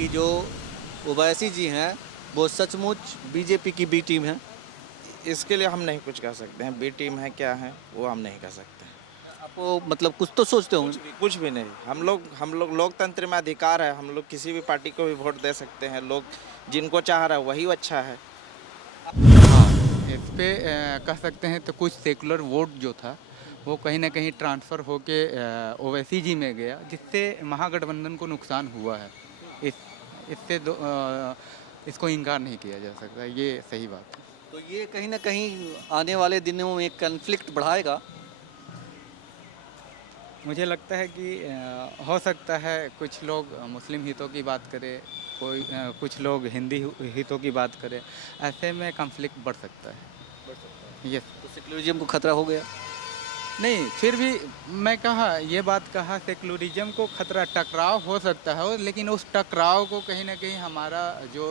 कि जो ओवैसी जी हैं वो सचमुच बीजेपी की बी टीम है? इसके लिए हम नहीं कुछ कह सकते हैं, बी टीम है क्या है वो हम नहीं कह सकते हैं। आपको मतलब कुछ तो सोचते होंगे। कुछ भी नहीं। हम लोग लोकतंत्र में अधिकार है, हम लोग किसी भी पार्टी को भी वोट दे सकते हैं। लोग जिनको चाह रहा है वही अच्छा है। हाँ, इस पे कह सकते हैं तो कुछ सेकुलर वोट जो था वो कहीं ना कहीं ट्रांसफ़र होके ओवैसी जी में गया, जिससे महागठबंधन को नुकसान हुआ है। इस इससे इसको इनकार नहीं किया जा सकता, ये सही बात है। तो ये कहीं ना कहीं आने वाले दिनों में कन्फ्लिक्ट बढ़ाएगा। मुझे लगता है कि हो सकता है कुछ लोग मुस्लिम हितों की बात करें, कुछ लोग हिंदी हितों की बात करें, ऐसे में कॉन्फ्लिक्ट बढ़ सकता है। यस। तो सेक्युलरिज्म को खतरा हो गया। नहीं, फिर भी मैं ये बात कहा सेकुलरिज्म को खतरा टकराव हो सकता है, लेकिन उस टकराव को कहीं ना कहीं हमारा जो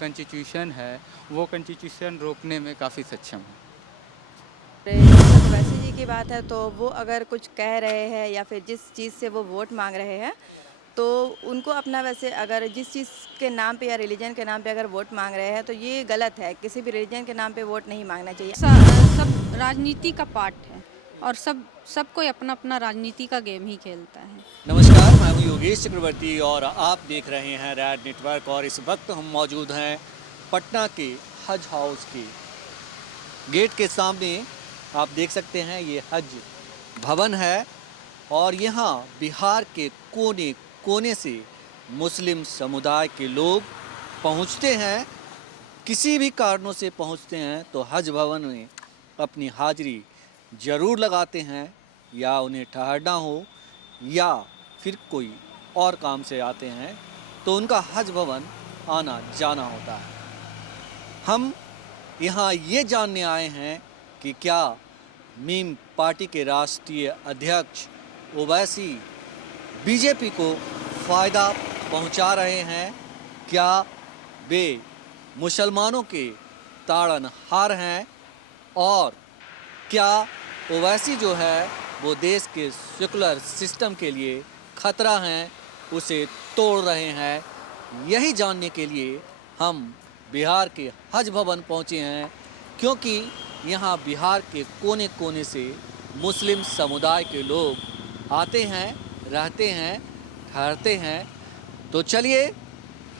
कॉन्स्टिट्यूशन है वो कॉन्स्टिट्यूशन रोकने में काफ़ी सक्षम है। जब ओवैसी जी की बात है तो वो अगर कुछ कह रहे हैं या फिर जिस चीज़ से वो वोट मांग रहे हैं तो उनको अपना वैसे अगर जिस चीज़ के नाम पे या रिलीजन के नाम पे अगर वोट मांग रहे हैं तो ये गलत है। किसी भी रिलीजन के नाम पे वोट नहीं मांगना चाहिए। सब राजनीति का पार्ट है और सब कोई अपना अपना राजनीति का गेम ही खेलता है। नमस्कार, मैं हूं योगेश चक्रवर्ती और आप देख रहे हैं रैड नेटवर्क। और इस वक्त हम मौजूद हैं पटना के हज हाउस के गेट के सामने। आप देख सकते हैं ये हज भवन है और यहाँ बिहार के कोने कोने से मुस्लिम समुदाय के लोग पहुँचते हैं। किसी भी कारणों से पहुँचते हैं तो हज भवन में अपनी हाजिरी ज़रूर लगाते हैं, या उन्हें ठहरना हो या फिर कोई और काम से आते हैं तो उनका हज भवन आना जाना होता है। हम यहाँ ये जानने आए हैं कि क्या मीम पार्टी के राष्ट्रीय अध्यक्ष ओवैसी बीजेपी को फ़ायदा पहुँचा रहे हैं। क्या वे मुसलमानों के ताड़नहार हैं और क्या ओवैसी जो है वो देश के सेकुलर सिस्टम के लिए खतरा हैं, उसे तोड़ रहे हैं। यही जानने के लिए हम बिहार के हज भवन पहुँचे हैं, क्योंकि यहाँ बिहार के कोने कोने से मुस्लिम समुदाय के लोग आते हैं, रहते हैं, ठहरते हैं। तो चलिए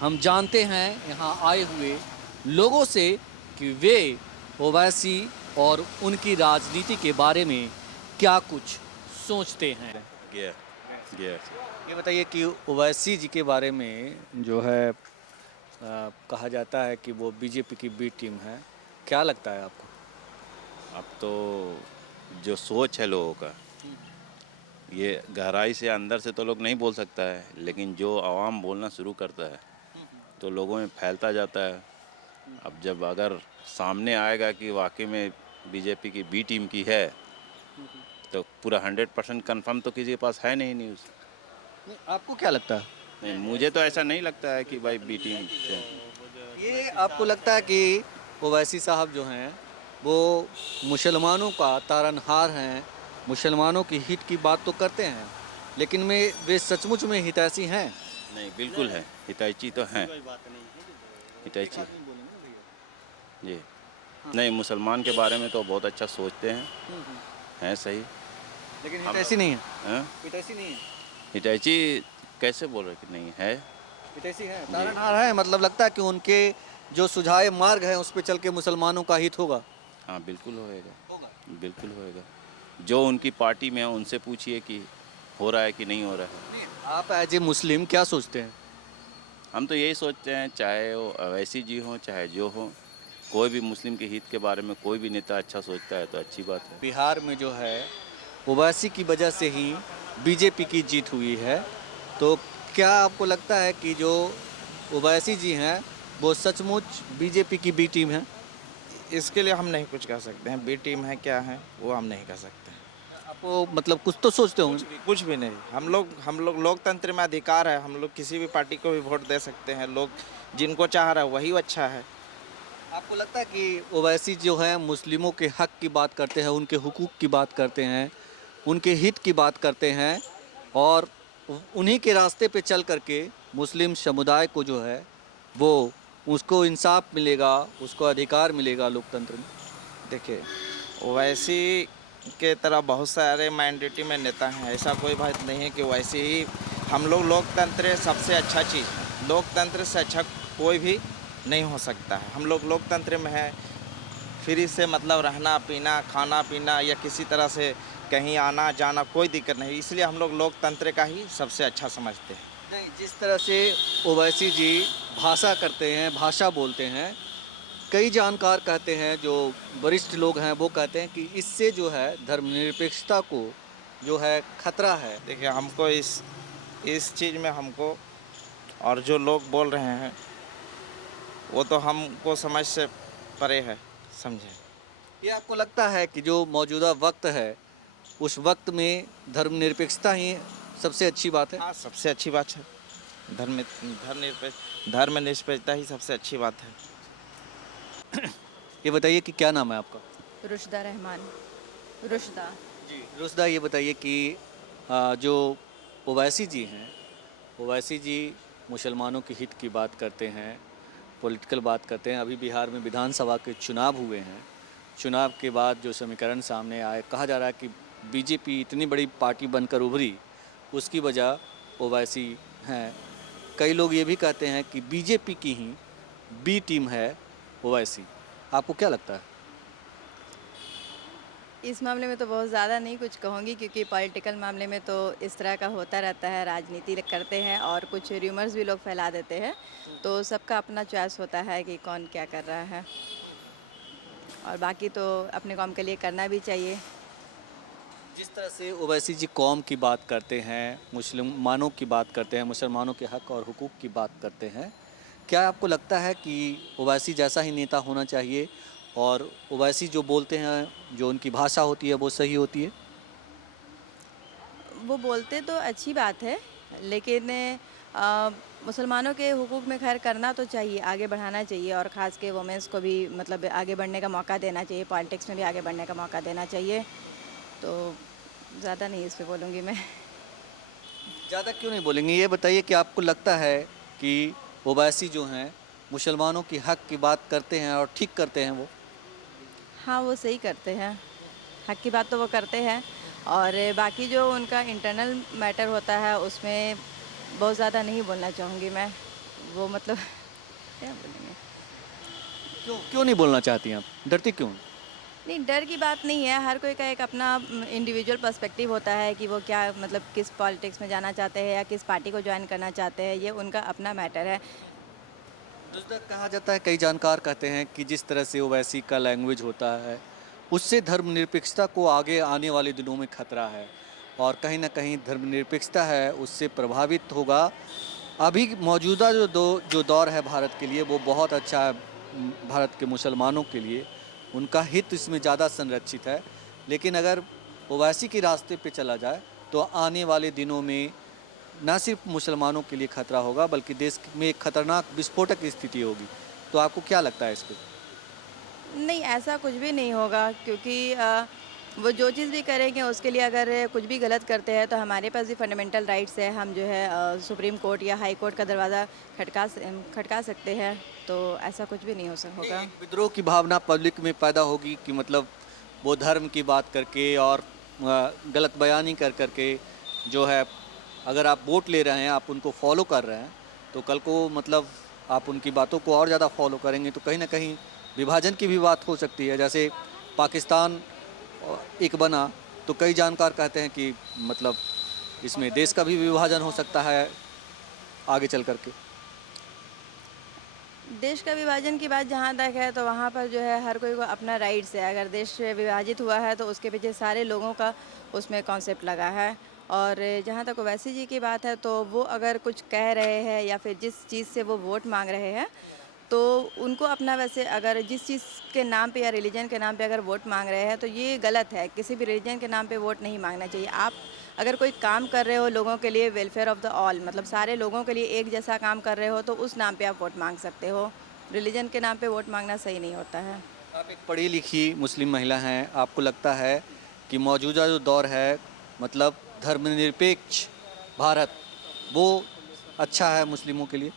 हम जानते हैं यहाँ आए हुए लोगों से कि वे ओवैसी और उनकी राजनीति के बारे में क्या कुछ सोचते हैं। ये बताइए कि ओवैसी जी के बारे में जो है कहा जाता है कि वो बीजेपी की बी टीम है, क्या लगता है आपको? अब तो जो सोच है लोगों का, ये गहराई से अंदर से तो लोग नहीं बोल सकता है, लेकिन जो आवाम बोलना शुरू करता है तो लोगों में फैलता जाता है। अब जब अगर सामने आएगा कि वाकई में बीजेपी की बी टीम की है तो पूरा 100% कन्फर्म तो किसी के पास है नहीं न्यूज़। नहीं, आपको क्या लगता है? नहीं, मुझे तो ऐसा नहीं लगता है कि भाई बी टीम से। ये आपको लगता है कि ओवैसी साहब जो हैं वो मुसलमानों का तारनहार हैं, मुसलमानों की हित की बात तो करते हैं, लेकिन वे सचमुच में हितैषी हैं? नहीं, बिल्कुल है, हितैषी तो हैं, हितैषी जी। नहीं, मुसलमान के बारे में तो बहुत अच्छा सोचते हैं सही, लेकिन हितैषी नहीं है। हैं? हितैषी नहीं है। हितैषी कैसे बोल रहे कि नहीं है? हितैषी है, तारनहार है, मतलब लगता है कि उनके जो सुझाए मार्ग हैं उस पर चल के मुसलमानों का हित होगा। हाँ, बिल्कुल होएगा, बिल्कुल होएगा। जो उनकी पार्टी में है उनसे पूछिए कि हो रहा है कि नहीं हो रहा है। आप एज ए मुस्लिम क्या सोचते हैं? हम तो यही सोचते हैं, चाहे वो अवैसी जी हों चाहे जो हो, कोई भी मुस्लिम के हित के बारे में कोई भी नेता अच्छा सोचता है तो अच्छी बात है। बिहार में जो है ओवैसी की वजह से ही बीजेपी की जीत हुई है, तो क्या आपको लगता है कि जो ओवैसी जी हैं वो सचमुच बीजेपी की बी टीम है? इसके लिए हम नहीं कुछ कह सकते हैं, बी टीम है क्या है वो हम नहीं कह सकते हैं। आपको मतलब कुछ तो सोचते होंगे। कुछ भी नहीं। हम लोग लोकतंत्र में अधिकार है, हम लोग किसी भी पार्टी को भी वोट दे सकते हैं। लोग जिनको चाह रहा है वही अच्छा है। आपको लगता है कि ओवैसी जो है मुस्लिमों के हक की बात करते हैं, उनके हुकूक की बात करते हैं, उनके हित की बात करते हैं और उन्हीं के रास्ते पे चल करके मुस्लिम समुदाय को जो है वो उसको इंसाफ मिलेगा, उसको अधिकार मिलेगा लोकतंत्र में? देखिए, ओवैसी के तरह बहुत सारे माइनॉरिटी में नेता हैं, ऐसा कोई बात नहीं है कि वैसे ही हम लोग लोकतंत्र सबसे अच्छा चीज़ है, लोकतंत्र से अच्छा कोई भी नहीं हो सकता है। हम लोग लोकतंत्र में है, फ्री से मतलब रहना पीना खाना पीना या किसी तरह से कहीं आना जाना कोई दिक्कत नहीं, इसलिए हम लोग लोकतंत्र का ही सबसे अच्छा समझते हैं। नहीं, जिस तरह से ओवैसी जी भाषा करते हैं, भाषा बोलते हैं, कई जानकार कहते हैं, जो वरिष्ठ लोग हैं वो कहते हैं कि इससे जो है धर्मनिरपेक्षता को जो है खतरा है। देखिए, हमको इस चीज़ में हमको और जो लोग बोल रहे हैं वो तो हमको समझ से परे है, समझे। ये आपको लगता है कि जो मौजूदा वक्त है उस वक्त में धर्मनिरपेक्षता ही सबसे अच्छी बात है? हाँ, सबसे अच्छी बात है, धर्मनिरपेक्षता ही सबसे अच्छी बात है। ये बताइए कि क्या नाम है आपका? रुशदा रहमान। रुशदा। जी रुशदा, ये बताइए कि जो ओवैसी जी हैं, ओवैसी जी मुसलमानों के हित की बात करते हैं, पॉलिटिकल बात करते हैं। अभी बिहार में विधानसभा के चुनाव हुए हैं, चुनाव के बाद जो समीकरण सामने आए, कहा जा रहा है कि बीजेपी इतनी बड़ी पार्टी बनकर उभरी उसकी वजह ओवैसी हैं। कई लोग ये भी कहते हैं कि बीजेपी की ही बी टीम है ओवैसी। आपको क्या लगता है? इस मामले में तो बहुत ज़्यादा नहीं कुछ कहूँगी, क्योंकि पॉलिटिकल मामले में तो इस तरह का होता रहता है, राजनीति करते हैं और कुछ र्यूमर्स भी लोग फैला देते हैं, तो सबका अपना चॉइस होता है कि कौन क्या कर रहा है, और बाकी तो अपने कौम के लिए करना भी चाहिए। जिस तरह से ओवैसी जी कौम की बात करते हैं, मुसलमानों की बात करते हैं, मुसलमानों के हक और हुकूक की बात करते हैं, क्या आपको लगता है कि ओवैसी जैसा ही नेता होना चाहिए और ओवैसी जो बोलते हैं, जो उनकी भाषा होती है वो सही होती है? वो बोलते तो अच्छी बात है, लेकिन मुसलमानों के हुकूक में खैर करना तो चाहिए, आगे बढ़ाना चाहिए, और ख़ास के वुमेंस को भी मतलब आगे बढ़ने का मौका देना चाहिए, पॉलिटिक्स में भी आगे बढ़ने का मौका देना चाहिए। तो ज़्यादा नहीं इस पे बोलूँगी मैं। ज़्यादा क्यों नहीं बोलेंगे, ये बताइए कि आपको लगता है कि ओवैसी जो हैं मुसलमानों की हक की बात करते हैं और ठीक करते हैं वो? हाँ, वो सही करते हैं, हक की बात तो वो करते हैं, और बाकी जो उनका इंटरनल मैटर होता है उसमें बहुत ज़्यादा नहीं बोलना चाहूँगी मैं। वो मतलब क्या बोलेंगे। क्यों नहीं बोलना चाहती हैं आप? डरती क्यों? नहीं, डर की बात नहीं है, हर कोई का एक अपना इंडिविजुअल पर्सपेक्टिव होता है कि वो क्या मतलब किस पॉलिटिक्स में जाना चाहते हैं या किस पार्टी को ज्वाइन करना चाहते हैं, ये उनका अपना मैटर है। दुष्कर कहा जाता है, कई जानकार कहते हैं कि जिस तरह से ओवैसी का लैंग्वेज होता है उससे धर्मनिरपेक्षता को आगे आने वाले दिनों में खतरा है, और कहीं ना कहीं धर्मनिरपेक्षता है उससे प्रभावित होगा। अभी मौजूदा जो दौर है भारत के लिए वो बहुत अच्छा है, भारत के मुसलमानों के लिए उनका हित इसमें ज़्यादा संरक्षित है, लेकिन अगर ओवैसी के रास्ते पे चला जाए तो आने वाले दिनों में न सिर्फ मुसलमानों के लिए खतरा होगा बल्कि देश में एक खतरनाक विस्फोटक की स्थिति होगी। तो आपको क्या लगता है इस पर? नहीं, ऐसा कुछ भी नहीं होगा, क्योंकि वो जो चीज़ भी करेंगे उसके लिए अगर कुछ भी गलत करते हैं तो हमारे पास भी फंडामेंटल राइट्स है, हम जो है सुप्रीम कोर्ट या हाई कोर्ट का दरवाज़ा खटका सकते हैं, तो ऐसा कुछ भी नहीं होगा। एक विद्रोह की भावना पब्लिक में पैदा होगी कि मतलब वो धर्म की बात करके और गलत बयानी कर करके जो है, अगर आप वोट ले रहे हैं, आप उनको फॉलो कर रहे हैं, तो कल को मतलब आप उनकी बातों को और ज़्यादा फॉलो करेंगे तो कहीं ना कहीं विभाजन की भी बात हो सकती है। जैसे पाकिस्तान एक बना तो कई जानकार कहते हैं कि मतलब इसमें देश का भी विभाजन हो सकता है आगे चल करके। देश का विभाजन की बात जहाँ तक है तो वहाँ पर जो है हर कोई को अपना राइट्स है, अगर देश विभाजित हुआ है तो उसके पीछे सारे लोगों का उसमें कॉन्सेप्ट लगा है। और जहाँ तक ओवैसी जी की बात है तो वो अगर कुछ कह रहे हैं या फिर जिस चीज़ से वो वोट मांग रहे हैं तो उनको अपना, वैसे अगर जिस चीज़ के नाम पे या रिलीजन के नाम पे अगर वोट मांग रहे हैं तो ये गलत है, किसी भी रिलीजन के नाम पे वोट नहीं मांगना चाहिए। आप अगर कोई काम कर रहे हो लोगों के लिए, वेलफेयर ऑफ द ऑल, मतलब सारे लोगों के लिए एक जैसा काम कर रहे हो, तो उस नाम पे आप वोट मांग सकते हो। रिलीजन के नाम पे वोट मांगना सही नहीं होता है। आप एक पढ़ी लिखी मुस्लिम महिला हैं, आपको लगता है कि मौजूदा जो दौर है मतलब धर्मनिरपेक्ष भारत वो अच्छा है मुस्लिमों के लिए?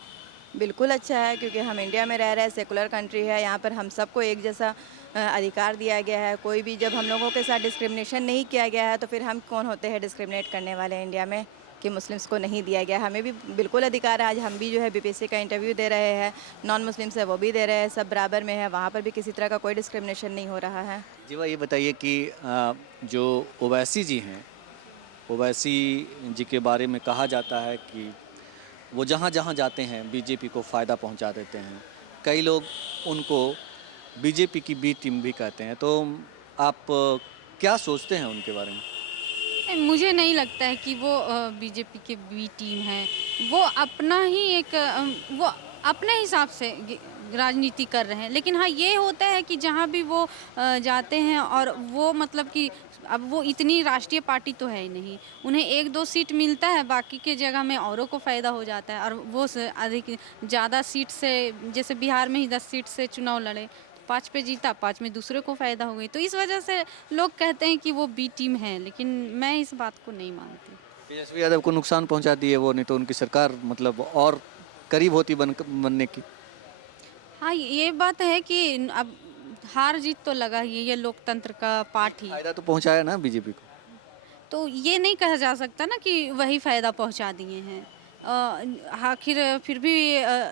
बिल्कुल अच्छा है, क्योंकि हम इंडिया में रह रहे हैं, सेकुलर कंट्री है, यहाँ पर हम सबको एक जैसा अधिकार दिया गया है। कोई भी जब हम लोगों के साथ डिस्क्रिमिनेशन नहीं किया गया है तो फिर हम कौन होते हैं डिस्क्रिमिनेट करने वाले इंडिया में, कि मुस्लिम्स को नहीं दिया गया। हमें भी बिल्कुल अधिकार है। आज हम भी जो है बीपीएससी का इंटरव्यू दे रहे हैं, नॉन मुस्लिम्स है वो भी दे रहे हैं, सब बराबर में है, वहाँ पर भी किसी तरह का कोई डिस्क्रिमिनेशन नहीं हो रहा है। जी भाई, ये बताइए कि जो ओवैसी जी हैं, ओवैसी जी के बारे में कहा जाता है कि वो जहाँ जहाँ जाते हैं बीजेपी को फ़ायदा पहुँचा देते हैं। कई लोग उनको बीजेपी की बी टीम भी कहते हैं। तो आप क्या सोचते हैं उनके बारे में? मुझे नहीं लगता है कि वो बीजेपी के बी टीम है। वो अपना ही एक वो अपने हिसाब से राजनीति कर रहे हैं। लेकिन हाँ, ये होता है कि जहाँ भी वो जाते हैं और वो मतलब कि अब वो इतनी राष्ट्रीय पार्टी तो है ही नहीं, उन्हें 1-2 सीट मिलता है, बाकी के जगह में औरों को फ़ायदा हो जाता है और वो अधिक ज़्यादा सीट से, जैसे बिहार में ही 10 सीट से चुनाव लड़े, 5 पे जीता, 5 में दूसरे को फ़ायदा हो गई। तो इस वजह से लोग कहते हैं कि वो बी टीम है, लेकिन मैं इस बात को नहीं मानती। तेजस्वी यादव को नुकसान पहुंचा दिए वो, नहीं तो उनकी सरकार मतलब और करीब होती बनने की। हाँ, ये बात है कि अब हार जीत तो लगा ही है, ये लोकतंत्र का पार्ट ही। फायदा तो पहुंचाया ना बीजेपी को। तो ये नहीं कहा जा सकता ना कि वही फ़ायदा पहुंचा दिए हैं। आखिर फिर भी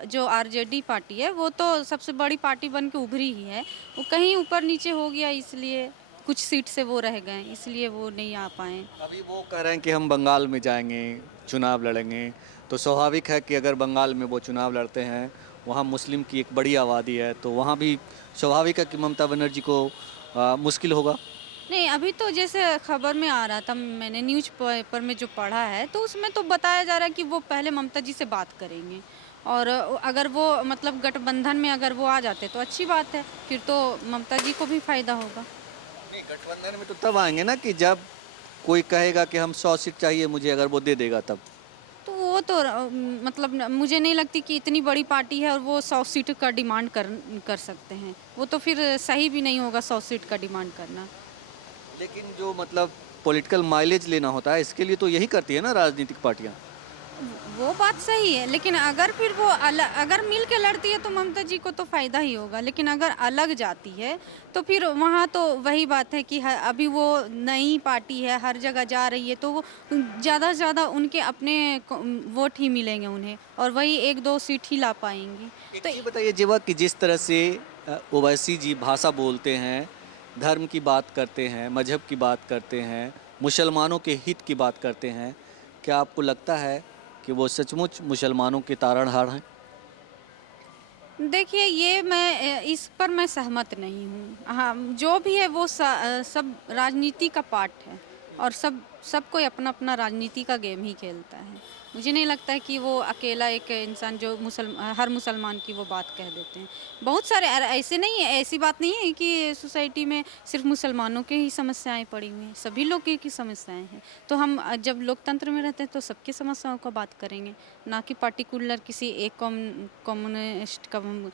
जो आरजेडी पार्टी है वो तो सबसे बड़ी पार्टी बन के उभरी ही है। वो कहीं ऊपर नीचे हो गया, इसलिए कुछ सीट से वो रह गए, इसलिए वो नहीं आ पाए। अभी वो कह रहे हैं कि हम बंगाल में जाएंगे, चुनाव लड़ेंगे। तो स्वाभाविक है कि अगर बंगाल में वो चुनाव लड़ते हैं, वहाँ मुस्लिम की एक बड़ी आबादी है, तो वहाँ भी स्वाभाविक है कि ममता बनर्जी को मुश्किल होगा। नहीं, अभी तो जैसे खबर में आ रहा था, मैंने न्यूज़ पेपर में जो पढ़ा है तो उसमें तो बताया जा रहा है कि वो पहले ममता जी से बात करेंगे और अगर वो मतलब गठबंधन में अगर वो आ जाते तो अच्छी बात है, फिर तो ममता जी को भी फ़ायदा होगा। नहीं, गठबंधन में तो तब आएंगे ना कि जब कोई कहेगा कि हम 100 सीट चाहिए मुझे, अगर वो दे देगा तब। तो वो तो मतलब मुझे नहीं लगती कि इतनी बड़ी पार्टी है और वो 100 सीट का डिमांड कर सकते हैं। वो तो फिर सही भी नहीं होगा 100 सीट का डिमांड करना। लेकिन जो मतलब पॉलिटिकल माइलेज लेना होता है, इसके लिए तो यही करती है ना राजनीतिक पार्टियां। वो बात सही है, लेकिन अगर फिर वो अगर मिल के लड़ती है तो ममता जी को तो फ़ायदा ही होगा, लेकिन अगर अलग जाती है तो फिर वहाँ तो वही बात है कि अभी वो नई पार्टी है, हर जगह जा रही है, तो वो ज़्यादा से ज़्यादा उनके अपने वोट ही मिलेंगे उन्हें और वही 1-2 सीट ही ला पाएंगी। एक तो ये बताइए जीवा कि जिस तरह से ओवैसी जी भाषा बोलते हैं, धर्म की बात करते हैं, मजहब की बात करते हैं, मुसलमानों के हित की बात करते हैं, क्या आपको लगता है कि वो सचमुच मुसलमानों के तारणहार हैं? देखिए, ये मैं इस पर मैं सहमत नहीं हूँ। हाँ, जो भी है वो सब राजनीति का पार्ट है और सब कोई अपना अपना राजनीति का गेम ही खेलता है। मुझे नहीं लगता है कि वो अकेला एक इंसान जो हर मुसलमान की वो बात कह देते हैं। बहुत सारे ऐसे नहीं है, ऐसी बात नहीं है कि सोसाइटी में सिर्फ मुसलमानों के ही समस्याएं पड़ी हुई हैं, सभी लोग की समस्याएं हैं। तो हम जब लोकतंत्र में रहते हैं तो सबकी समस्याओं का बात करेंगे, ना कि पर्टिकुलर किसी एक कम्युनिस्ट का हम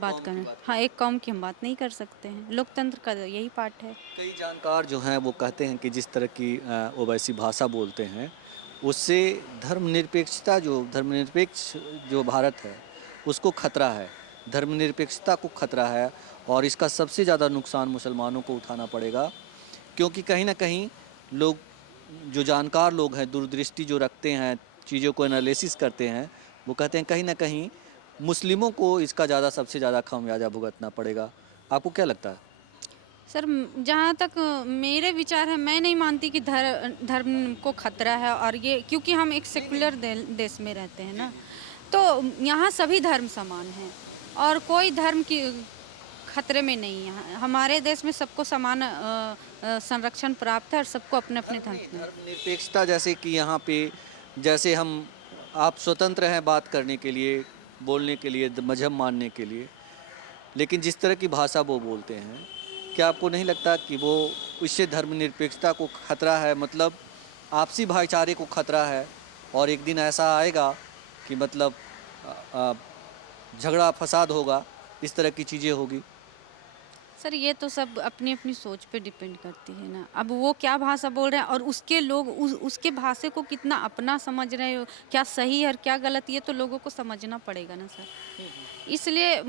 बात करें। हाँ, एक कौम की हम बात नहीं कर सकते हैं। लोकतंत्र का यही पार्ट है। कई जानकार जो हैं वो कहते हैं कि जिस तरह की ओवैसी भाषा बोलते हैं, उससे धर्मनिरपेक्षता धर्मनिरपेक्ष जो भारत है उसको खतरा है, धर्मनिरपेक्षता को खतरा है और इसका सबसे ज़्यादा नुकसान मुसलमानों को उठाना पड़ेगा। क्योंकि कहीं ना कहीं लोग, जो जानकार लोग हैं, दूरदृष्टि जो रखते हैं, चीज़ों को एनालिसिस करते हैं, वो कहते हैं कहीं ना कहीं मुस्लिमों को इसका सबसे ज़्यादा खामियाजा भुगतना पड़ेगा। आपको क्या लगता है? सर, जहाँ तक मेरे विचार है, मैं नहीं मानती कि धर्म को खतरा है। और ये क्योंकि हम एक सेकुलर देश में रहते हैं ना, तो यहाँ सभी धर्म समान हैं और कोई धर्म की खतरे में नहीं है। हमारे देश में सबको समान संरक्षण प्राप्त है और सबको अपने अपने धर्मनिरपेक्षता, जैसे कि यहाँ पे जैसे आप स्वतंत्र हैं बात करने के लिए, बोलने के लिए, मजहब मानने के लिए, लेकिन जिस तरह की भाषा वो बोलते हैं, क्या आपको नहीं लगता कि वो इससे धर्मनिरपेक्षता को खतरा है, मतलब आपसी भाईचारे को खतरा है और एक दिन ऐसा आएगा कि मतलब झगड़ा फसाद होगा, इस तरह की चीज़ें होगी? सर ये तो सब अपनी अपनी सोच पे डिपेंड करती है ना। अब वो क्या भाषा बोल रहे हैं और उसके लोग उसके भाषा को कितना अपना समझ रहे हो, क्या सही है और क्या गलत, ये तो लोगों को समझना पड़ेगा ना सर। इसलिए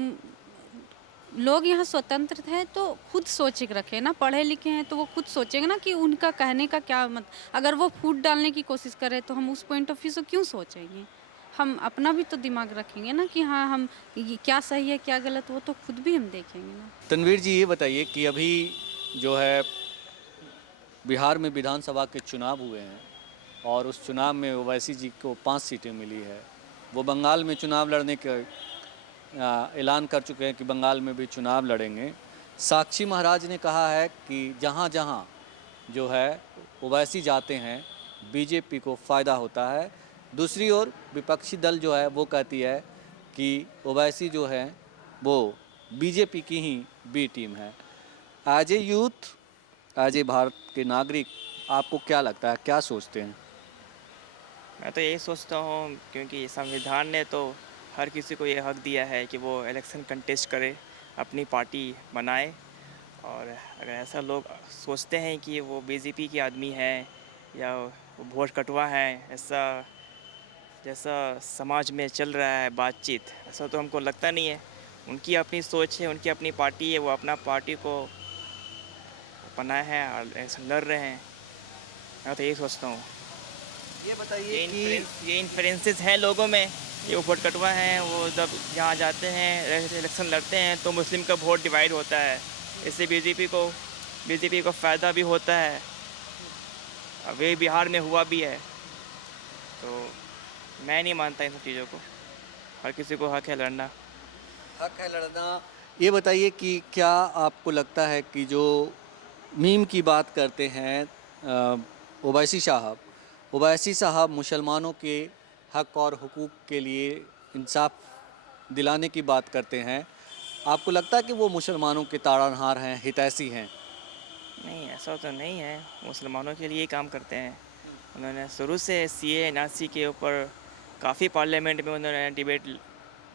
लोग यहाँ स्वतंत्र हैं तो खुद सोच के रखे ना, पढ़े लिखे हैं तो वो खुद सोचेंगे ना कि उनका कहने का क्या अगर वो फूट डालने की कोशिश करे तो हम उस पॉइंट ऑफ व्यू से क्यों सोचेंगे। हम अपना भी तो दिमाग रखेंगे ना कि हाँ हम क्या सही है क्या गलत, वो तो खुद भी हम देखेंगे ना। तनवीर जी, ये बताइए कि अभी जो है बिहार में विधानसभा के चुनाव हुए हैं और उस चुनाव में ओवैसी जी को 5 सीटें मिली है। वो बंगाल में चुनाव लड़ने का ऐलान कर चुके हैं कि बंगाल में भी चुनाव लड़ेंगे। साक्षी महाराज ने कहा है कि जहाँ जहाँ जो है ओवैसी जाते हैं बीजेपी को फ़ायदा होता है। दूसरी ओर विपक्षी दल जो है वो कहती है कि ओवैसी जो है वो बीजेपी की ही बी टीम है। As a youth, as a Bharat के नागरिक, आपको क्या लगता है, क्या सोचते हैं? मैं तो यही सोचता हूँ क्योंकि संविधान ने तो हर किसी को ये हक दिया है कि वो इलेक्शन कंटेस्ट करे, अपनी पार्टी बनाए। और अगर ऐसा लोग सोचते हैं कि वो बीजेपी के आदमी हैं या वो वोट कटवा हैं, ऐसा जैसा समाज में चल रहा है बातचीत, ऐसा तो हमको लगता नहीं है। उनकी अपनी सोच है, उनकी अपनी पार्टी है, वो अपना पार्टी को बनाए हैं और ऐसा लड़ रहे हैं। मैं तो यही सोचता हूँ। ये बताइए कि ये इन्फ्लुएंसेस हैं लोगों में, ये वोट कटवा हैं, वो जब जहाँ जाते हैं इलेक्शन लड़ते हैं तो मुस्लिम का वोट डिवाइड होता है। इससे बीजेपी को फ़ायदा भी होता है। अब ये बिहार में हुआ भी है, तो मैं नहीं मानता इन सब चीज़ों को। हर किसी को हक है लड़ना। हक है लड़ना। ये बताइए कि क्या आपको लगता है कि जो मीम की बात करते हैं ओवैसी साहब मुसलमानों के हक और हुकूक के लिए इंसाफ दिलाने की बात करते हैं, आपको लगता है कि वो मुसलमानों के ताड़नहार हैं, हितैषी हैं? नहीं, ऐसा तो नहीं है। मुसलमानों के लिए काम करते हैं। उन्होंने शुरू से सीए एनआरसी के ऊपर काफ़ी पार्लियामेंट में उन्होंने डिबेट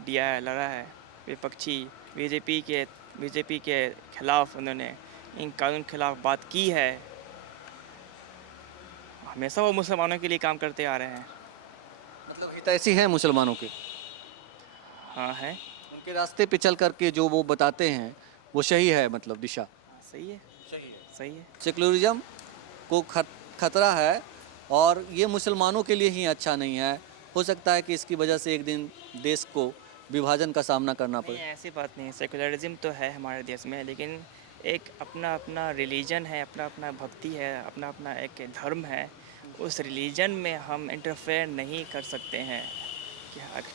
दिया है, लड़ा है। विपक्षी बीजेपी के खिलाफ उन्होंने इन कानून के खिलाफ बात की है। हमेशा वो मुसलमानों के लिए काम करते आ रहे हैं। मतलब हितैषी हैं मुसलमानों के? हाँ है, उनके रास्ते पे चल करके जो वो बताते हैं वो सही है, मतलब दिशा सही है, सही है। सेकुलरिज्म को खतरा है और ये मुसलमानों के लिए ही अच्छा नहीं है। हो सकता है कि इसकी वजह से एक दिन देश को विभाजन का सामना करना नहीं, पड़े। ऐसी बात नहीं है। सेकुलरिज्म तो है हमारे देश में, लेकिन एक अपना अपना रिलीजन है, अपना अपना भक्ति है, अपना अपना एक धर्म है। उस रिलीजन में हम इंटरफेयर नहीं कर सकते हैं।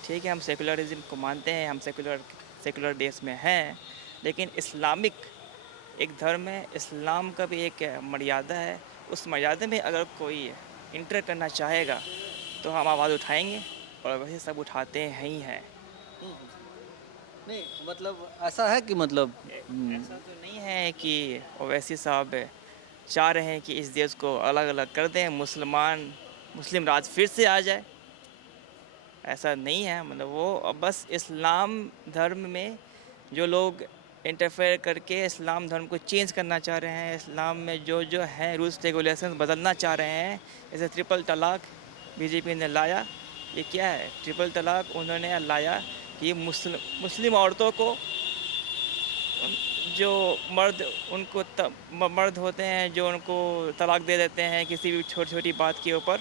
ठीक है, हम सेकुलरिज्म को मानते हैं, हम सेकुलर देश में हैं, लेकिन इस्लामिक एक धर्म है, इस्लाम का भी एक मर्यादा है। उस मर्यादा में अगर कोई इंटर करना चाहेगा तो हम आवाज़ उठाएंगे, और वैसे सब उठाते हैं ही हैं। नहीं, मतलब ऐसा है कि मतलब ऐसा तो नहीं है कि ओवैसी साहब चाह रहे हैं कि इस देश को अलग अलग कर दें, मुस्लिम राज फिर से आ जाए। ऐसा नहीं है। मतलब वो बस इस्लाम धर्म में जो लोग इंटरफेयर करके इस्लाम धर्म को चेंज करना चाह रहे हैं, इस्लाम में जो है रूल्स रेगुलेशन बदलना चाह रहे हैं। जैसे ट्रिपल तलाक बीजेपी ने लाया, ये क्या है? ट्रिपल तलाक उन्होंने लाया कि मुस्लिम औरतों को, जो मर्द होते हैं जो उनको तलाक दे देते हैं किसी भी छोटी छोटी बात के ऊपर,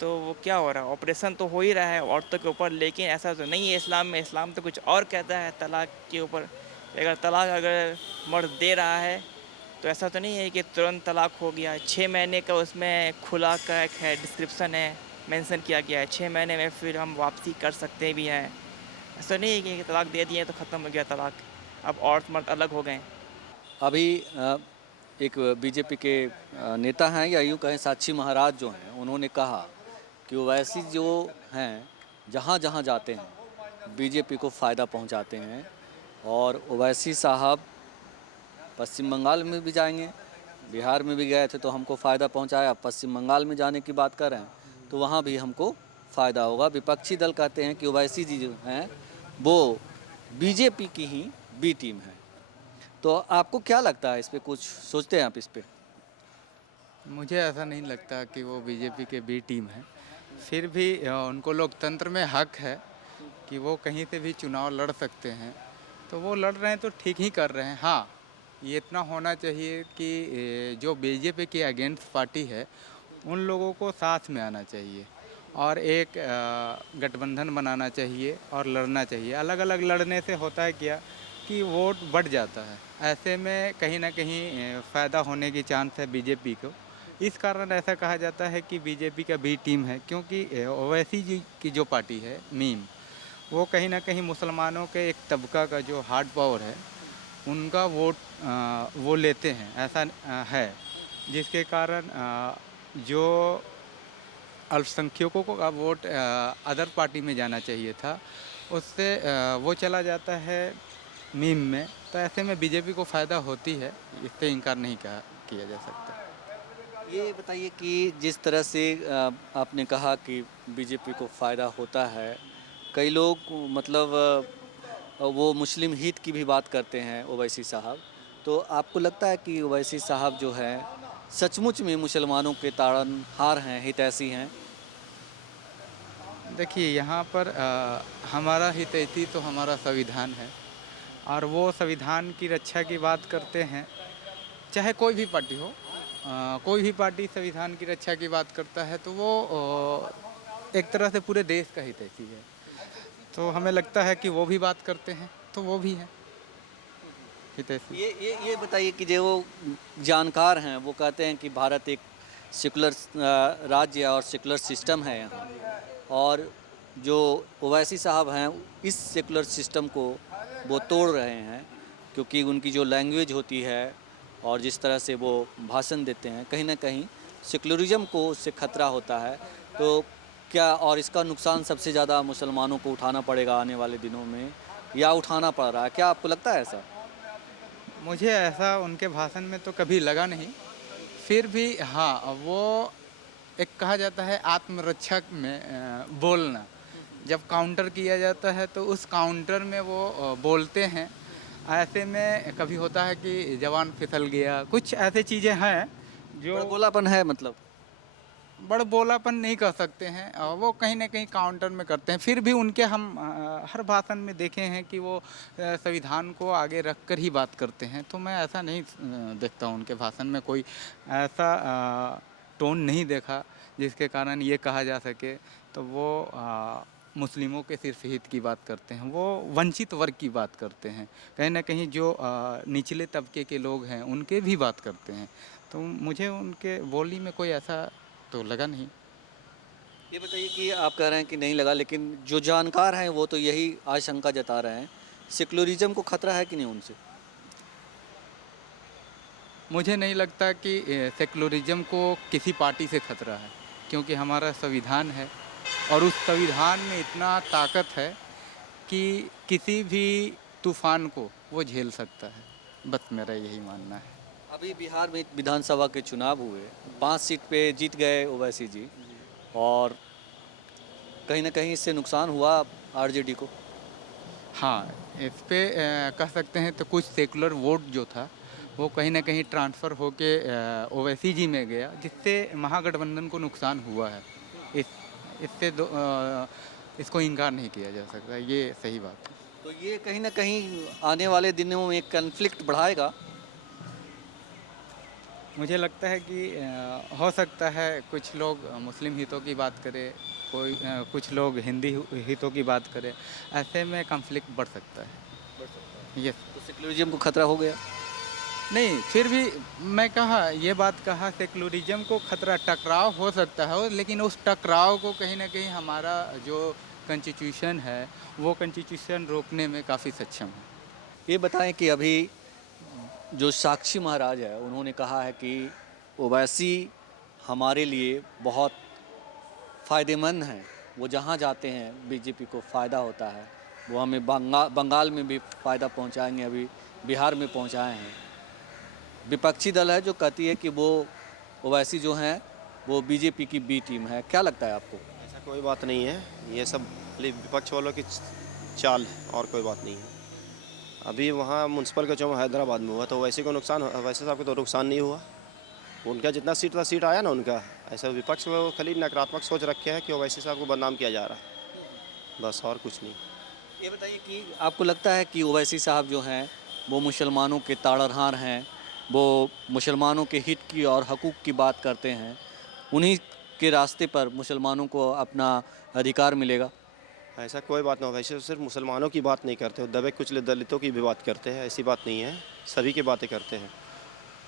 तो वो क्या हो रहा है? ऑपरेशन तो हो ही रहा है औरतों के ऊपर। लेकिन ऐसा तो नहीं है इस्लाम में। इस्लाम तो कुछ और कहता है तलाक के ऊपर। अगर मर्द दे रहा है तो ऐसा तो नहीं है कि तुरंत तलाक हो गया। 6 महीने का उसमें खुला का एक है, डिस्क्रिप्शन है, मेंशन किया गया है। 6 महीने में फिर हम वापसी कर सकते भी हैं। ऐसा नहीं है कि तलाक दे दिए तो ख़त्म हो गया तलाक, अब औरत मर्द अलग हो गए। अभी एक बीजेपी के नेता हैं या यूँ कहें साक्षी महाराज जो हैं, उन्होंने कहा कि ओवैसी जो हैं जहाँ जहाँ जाते हैं बीजेपी को फ़ायदा पहुँचाते हैं, और ओवैसी साहब पश्चिम बंगाल में भी जाएंगे, बिहार में भी गए थे तो हमको फ़ायदा पहुँचाया, पश्चिम बंगाल में जाने की बात कर रहे हैं तो वहाँ भी हमको फ़ायदा होगा। विपक्षी दल कहते हैं कि ओवैसी जी जो हैं वो बीजेपी की ही बी टीम है। तो आपको क्या लगता है इस पे, कुछ सोचते हैं आप इस पे? मुझे ऐसा नहीं लगता कि वो बीजेपी के बी टीम है। फिर भी उनको लोकतंत्र में हक है कि वो कहीं से भी चुनाव लड़ सकते हैं, तो वो लड़ रहे हैं तो ठीक ही कर रहे हैं। हाँ, ये इतना होना चाहिए कि जो बीजेपी की अगेंस्ट पार्टी है उन लोगों को साथ में आना चाहिए और एक गठबंधन बनाना चाहिए और लड़ना चाहिए। अलग अलग लड़ने से होता है क्या कि वोट बढ़ जाता है, ऐसे में कहीं ना कहीं फ़ायदा होने की चांस है बीजेपी को। इस कारण ऐसा कहा जाता है कि बीजेपी का बी टीम है, क्योंकि ओवैसी जी की जो पार्टी है मीम, वो कहीं ना कहीं मुसलमानों के एक तबका का जो हार्ड पावर है उनका वोट वो लेते हैं, ऐसा है। जिसके कारण जो अल्पसंख्यकों का वोट अदर पार्टी में जाना चाहिए था, उससे वो चला जाता है मीम में। तो ऐसे में बीजेपी को फ़ायदा होती है, इससे इनकार नहीं किया जा सकता। ये बताइए कि जिस तरह से आपने कहा कि बीजेपी को फ़ायदा होता है, कई लोग मतलब वो मुस्लिम हित की भी बात करते हैं ओवैसी साहब, तो आपको लगता है कि ओवैसी साहब जो है सचमुच में मुसलमानों के ताड़नहार हैं, हितैषी हैं? देखिए, यहाँ पर हमारा हितैषी तो हमारा संविधान है और वो संविधान की रक्षा की बात करते हैं, चाहे कोई भी पार्टी हो। कोई भी पार्टी संविधान की रक्षा की बात करता है तो वो एक तरह से पूरे देश का हितैषी है। तो हमें लगता है कि वो भी बात करते हैं तो वो भी है हितैषी। ये बताइए कि जो वो जानकार हैं वो कहते हैं कि भारत एक सेकुलर राज्य और सेकुलर सिस्टम है यहाँ, और जो ओवैसी साहब हैं इस सेकुलर सिस्टम को वो तोड़ रहे हैं, क्योंकि उनकी जो लैंग्वेज होती है और जिस तरह से वो भाषण देते हैं, कहीं ना कहीं सेकुलरिज्म को उससे खतरा होता है। तो क्या और इसका नुकसान सबसे ज़्यादा मुसलमानों को उठाना पड़ेगा आने वाले दिनों में, या उठाना पड़ रहा है? क्या आपको लगता है ऐसा? मुझे ऐसा उनके भाषण में तो कभी लगा नहीं। फिर भी हाँ, वो एक कहा जाता है आत्मरक्षा में बोलना, जब काउंटर किया जाता है तो उस काउंटर में वो बोलते हैं। ऐसे में कभी होता है कि जवान फिसल गया, कुछ ऐसे चीज़ें हैं जो बड़बोलापन है मतलब। बड़बोलापन नहीं कह सकते हैं, वो कहीं ना कहीं काउंटर में करते हैं। फिर भी उनके हम हर भाषण में देखे हैं कि वो संविधान को आगे रख कर ही बात करते हैं। तो मैं ऐसा नहीं देखता हूँ उनके भाषण में कोई ऐसा टोन नहीं देखा जिसके कारण ये कहा जा सके तो वो मुस्लिमों के सिर्फ हित की बात करते हैं। वो वंचित वर्ग की बात करते हैं, कहीं ना कहीं जो निचले तबके के लोग हैं उनके भी बात करते हैं। तो मुझे उनके बोली में कोई ऐसा तो लगा नहीं। ये बताइए कि आप कह रहे हैं कि नहीं लगा, लेकिन जो जानकार हैं वो तो यही आशंका जता रहे हैं, सेकुलरिज्म को खतरा है कि नहीं उनसे? मुझे नहीं लगता कि सेकुलरिज्म को किसी पार्टी से खतरा है, क्योंकि हमारा संविधान है और उस संविधान में इतना ताकत है कि किसी भी तूफान को वो झेल सकता है। बस मेरा यही मानना है। अभी बिहार में विधानसभा के चुनाव हुए, 5 सीट पे जीत गए ओवैसी जी, और कहीं ना कहीं इससे नुकसान हुआ आरजेडी को। हाँ, इस पे कह सकते हैं तो कुछ सेकुलर वोट जो था वो कहीं ना कहीं ट्रांसफ़र होके ओवैसी जी में गया, जिससे महागठबंधन को नुकसान हुआ है। इससे इसको इनकार नहीं किया जा सकता, ये सही बात है। तो ये कहीं ना कहीं आने वाले दिनों में कन्फ्लिक्ट बढ़ाएगा। मुझे लगता है कि हो सकता है कुछ लोग मुस्लिम हितों की बात करें, कुछ लोग हिंदी हितों की बात करें, ऐसे में कन्फ्लिक्ट बढ़ सकता है। यस। तो सेकुलरिज्म को खतरा हो गया? नहीं, फिर भी मैं ये बात कहा सेकुलरिज्म को खतरा, टकराव हो सकता है, लेकिन उस टकराव को कहीं ना कहीं हमारा जो कॉन्स्टिट्यूशन है वो कॉन्स्टिट्यूशन रोकने में काफ़ी सक्षम है। ये बताएं कि अभी जो साक्षी महाराज है उन्होंने कहा है कि ओवैसी हमारे लिए बहुत फ़ायदेमंद हैं, वो जहाँ जाते हैं बीजेपी को फ़ायदा होता है, वो हमें बंगाल में भी फ़ायदा पहुँचाएंगे, अभी बिहार में पहुँचाए हैं। विपक्षी दल है जो कहती है कि वो ओवैसी जो हैं वो बीजेपी की बी टीम है। क्या लगता है आपको? ऐसा कोई बात नहीं है, ये सब विपक्ष वालों की चाल है और कोई बात नहीं है। अभी वहाँ म्यूनसिपल का चुनाव हैदराबाद में हुआ तो वैसे को नुकसान वैसे साहब को तो नुकसान नहीं हुआ। उनका जितना सीट था सीट आया ना उनका, ऐसा विपक्ष वो खाली नकारात्मक सोच रखे हैं कि ओवैसी साहब को बदनाम किया जा रहा है, बस और कुछ नहीं। ये बताइए कि आपको लगता है कि ओवैसी साहब जो हैं वो मुसलमानों के ताड़नहार हैं, वो मुसलमानों के हित की और हकूक़ की बात करते हैं, उन्हीं के रास्ते पर मुसलमानों को अपना अधिकार मिलेगा? ऐसा कोई बात नहीं, वैसे सिर्फ मुसलमानों की बात नहीं करते, वो दबे कुचले दलितों की भी बात करते हैं, ऐसी बात नहीं है, सभी की बातें करते हैं।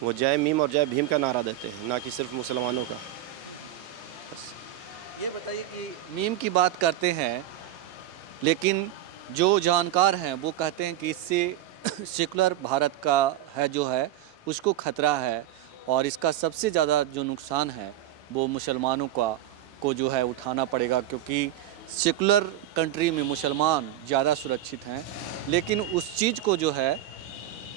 वो जय मीम और जय भीम का नारा देते हैं, ना कि सिर्फ मुसलमानों का। ये बताइए कि मीम की बात करते हैं, लेकिन जो जानकार हैं वो कहते हैं कि इससे सेकुलर भारत का है जो है उसको खतरा है, और इसका सबसे ज़्यादा जो नुकसान है वो मुसलमानों को जो है उठाना पड़ेगा, क्योंकि सेकुलर कंट्री में मुसलमान ज़्यादा सुरक्षित हैं, लेकिन उस चीज़ को जो है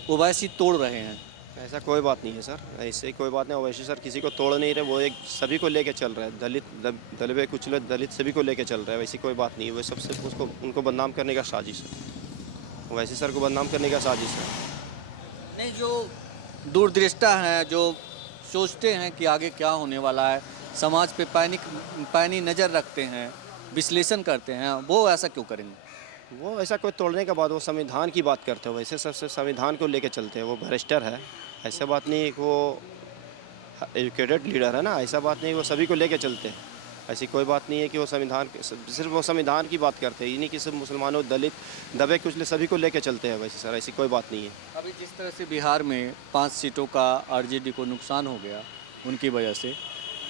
ओवैसी तोड़ रहे हैं। ऐसा कोई बात नहीं है सर, ऐसे कोई बात नहीं। ओवैसी सर किसी को तोड़ नहीं रहे, वो एक सभी को लेके चल रहा है, दलित कुचले दलित सभी को लेके चल रहा है, वैसी कोई बात नहीं है। वो सबसे उसको उनको बदनाम करने का साजिश है, ओवैसी सर को बदनाम करने का साजिश है। नहीं, जो दूरदृष्टा हैं, जो सोचते हैं कि आगे क्या होने वाला है, समाज पे पैनी नज़र रखते हैं, विश्लेषण करते हैं, वो ऐसा क्यों करेंगे? वो ऐसा कोई तोड़ने के बाद वो संविधान की बात करते हैं, वैसे सबसे संविधान को लेके चलते हैं। वो भ्रष्टर है, ऐसा बात नहीं है कि वो एजुकेटेड लीडर है ना, ऐसा बात नहीं, वो सभी को लेके चलते हैं। ऐसी कोई बात नहीं है कि वो सिर्फ वो संविधान की बात करते हैं, ये नहीं कि सिर्फ मुसलमानों दलित दबे कुचले सभी को लेके चलते हैं। वैसे सर ऐसी कोई बात नहीं है। अभी जिस तरह से बिहार में 5 सीटों का आरजेडी को नुकसान हो गया उनकी वजह से,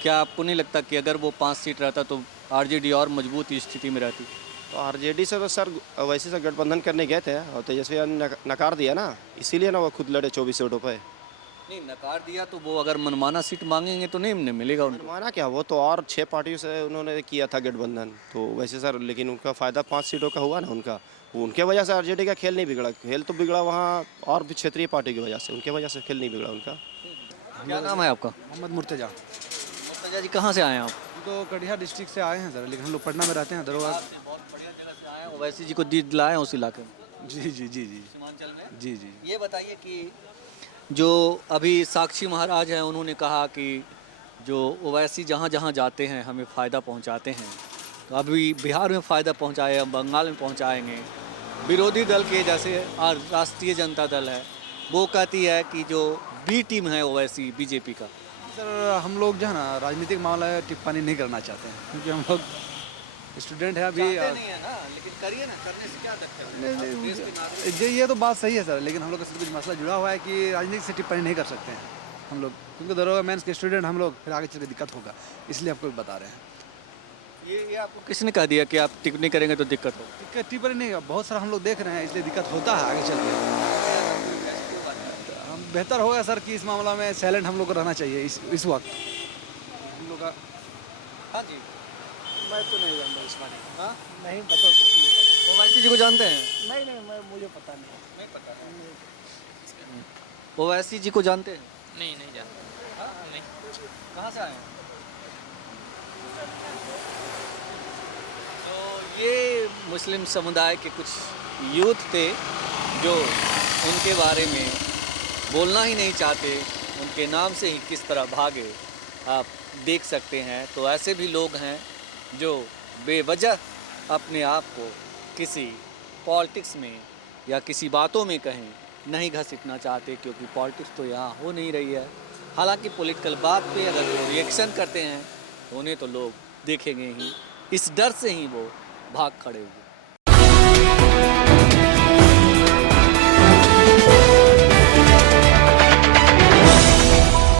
क्या आपको नहीं लगता कि अगर वो 5 सीट रहता तो आरजेडी और मजबूत स्थिति में रहती? तो आरजेडी से तो सर वैसे से गठबंधन करने गए थे और तेजस्वी ने नकार दिया ना, इसीलिए ना वो खुद लड़े 24 सीटों पर। नहीं, नकार दिया तो वो अगर मनमाना सीट मांगेंगे तो नहीं मिलेगा उनको। माना क्या, वो तो और 6 पार्टियों से उन्होंने किया था गठबंधन, तो वैसे सर लेकिन उनका फ़ायदा 5 सीटों का हुआ ना उनका, उनके वजह से आरजेडी का खेल नहीं बिगड़ा। खेल तो बिगड़ा वहाँ और भी क्षेत्रीय पार्टी की वजह से, उनके वजह से खेल नहीं बिगड़ा उनका। क्या नाम है आपका? मोहम्मद मुर्तजा। मुर्तजा जी, कहाँ से आए हैं आप? तो कटिहार डिस्ट्रिक्ट से आए हैं सर, लेकिन हम लोग पटना में रहते हैं दरबार। बहुत बढ़िया जगह से आए हैं, ओवैसी जी को दिलाए हैं उस इलाके में। जी जी जी जी सीमांचल में। जी जी। ये बताइए कि जो अभी साक्षी महाराज हैं उन्होंने कहा कि जो ओवैसी जहाँ जहाँ जाते हैं हमें फ़ायदा पहुँचाते हैं, तो अभी बिहार में फ़ायदा पहुँचाए, हम बंगाल में पहुँचाएंगे। विरोधी दल के जैसे राष्ट्रीय जनता दल है, वो कहती है कि जो बी टीम है ओवैसी बीजेपी का। सर हम लोग जो है ना राजनीतिक मामला है टिप्पणी नहीं करना चाहते हैं, क्योंकि हम लोग स्टूडेंट हैं अभी। नहीं है ना, लेकिन करिए ना, करने से क्या दिक्कत है? ये तो बात सही है सर, लेकिन हम लोग का कुछ मसला जुड़ा हुआ है कि राजनीति से टिप्पणी नहीं कर सकते हैं हम लोग, क्योंकि दरोगा मेंस के स्टूडेंट हम लोग, फिर आगे चल के दिक्कत होगा, इसलिए आपको बता रहे हैं। ये आपको किसने कह दिया कि आप टिप्पणी करेंगे तो दिक्कत हो? दिक्कत टिप्पणी नहीं, बहुत सारा हम लोग देख रहे हैं, इसलिए दिक्कत होता है आगे चल के। हम बेहतर होगा सर कि इस मामला में साइलेंट हम लोग को रहना चाहिए इस वक्त हम लोग का। हाँ जी, मैं तो नहीं जानता इस बारे में। हाँ, नहीं बता सकती। ओवैसी जी को जानते हैं? नहीं मुझे पता नहीं। नहीं पता। ओवैसी जी को जानते हैं? नहीं जानता। नहीं। कहाँ से आए हैं? तो ये मुस्लिम समुदाय के कुछ यूथ थे जो उनके बारे में बोलना ही नहीं चाहते, उनके नाम से ही किस तरह भागे आप देख सकते हैं। तो ऐसे भी लोग हैं जो बेवजह अपने आप को किसी पॉलिटिक्स में या किसी बातों में कहीं नहीं घसीटना चाहते, क्योंकि पॉलिटिक्स तो यहाँ हो नहीं रही है। हालांकि पॉलिटिकल बात पे अगर वो रिएक्शन करते हैं तो उन्हें तो लोग देखेंगे ही, इस डर से ही वो भाग खड़े हुए।